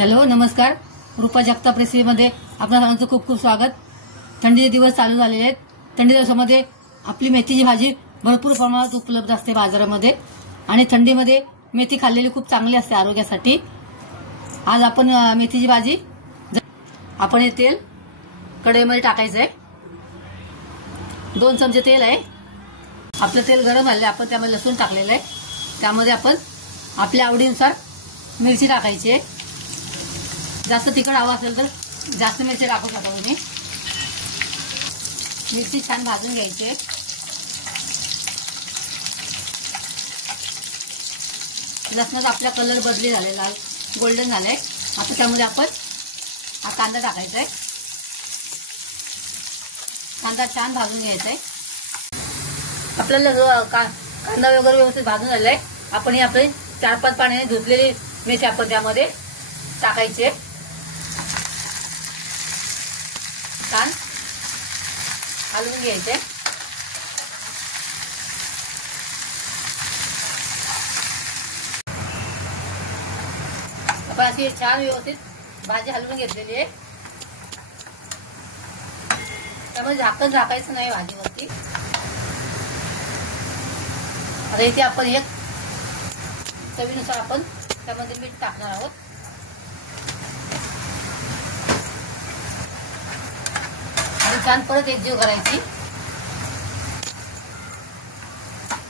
Hello नमस्कार. रूपा जगताप रेसिपीमध्ये आपल्या सर्वांचं खूप खूप स्वागत. थंडीचे दिवस चालू झालेले आहेत. थंडी दिवसामध्ये आपली मेथीची भाजी भरपूर प्रमाणात उपलब्ध असते बाजारामध्ये आणि थंडीमध्ये मेथी खाल्लेली खूप चांगली असते आरोग्यासाठी. आज आपण मेथीची भाजी आपण हे तेल कढईमध्ये टाकायचं आहे. 2 चमचे तेल आहे. आपलं तेल गरम झालेलं आहे. आपण त्यामध्ये लसूण टाकलेलं आहे. त्यामध्ये आपण आपल्या आवडीनुसार मिरची टाकायची आहे. जास्त तिखट हवं असेल तर जास्त मिरची टाकू शकता तुम्ही. मिरची छान भाजून घ्यायची आहे. लसणाचा आपला कलर बदली झालेला आहे, गोल्डन झालाय. आता त्यामध्ये आपण हा कांदा टाकायचा आहे. कांदा छान भाजून घ्यायचा आहे. आपल्याला कांदा वगैरे व्यवस्थित भाजून झालाय. आपण हे आपले 4-5 पाण्याने धुतलेली मेथी आपण त्यामध्ये टाकायचे. छान हलवून घ्यायचे. आपण अशी छान व्यवस्थित भाजी हलवून घेतलेली आहे. त्यामध्ये झाकण झाकायचं नाही भाजीवरती. आता इथे आपण एक चवीनुसार आपण त्यामध्ये मीठ टाकणार आहोत. आणि छान परत एकजीव करायची.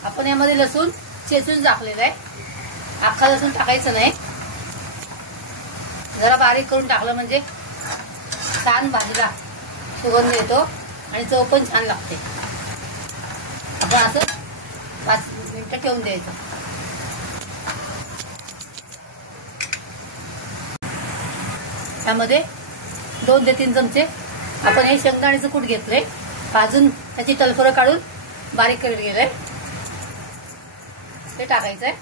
आपण यामध्ये लसूण चेचून टाकलेलं आहे. अख्खा लसूण टाकायचं नाही. जरा बारीक करून टाकलं म्हणजे छान भाजीला सुगंध येतो आणि चव पण छान लागते. आपण असं 5 मिनिटं ठेवून द्यायचं. त्यामध्ये 2 ते 3 चमचे आपण हे शेंगदाण्याचं कूट घेतलंय. भाजून त्याची टलफरं काढून बारीक करून गेलंय. ते टाकायचंय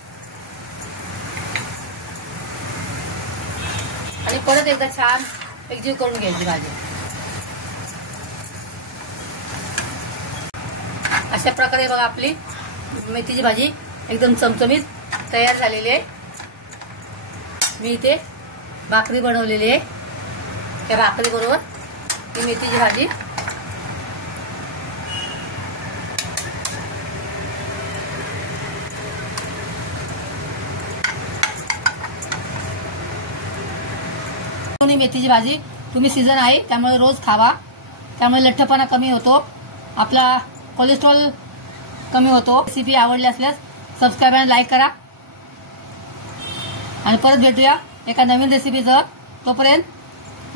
आणि परत एकदा छान एकजीव करून घ्यायची भाजी. अशा प्रकारे बघा आपली मेथीची भाजी एकदम चमचमीत तयार झालेली आहे. मी इथे भाकरी बनवलेली आहे. त्या भाकरी बरोबर ही मेथीची भाजी मेथीची भाजी तुम्ही सीझन आहे त्यामुळे रोज खावा. त्यामुळे लठ्ठपणा कमी होतो. आपला कोलेस्ट्रॉल कमी होतो. रेसिपी आवडली असल्यास सबस्क्राईब आणि लाईक करा. आणि परत भेटूया एका नवीन रेसिपीसह. तोपर्यंत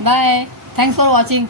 बाय. Thanks for watching.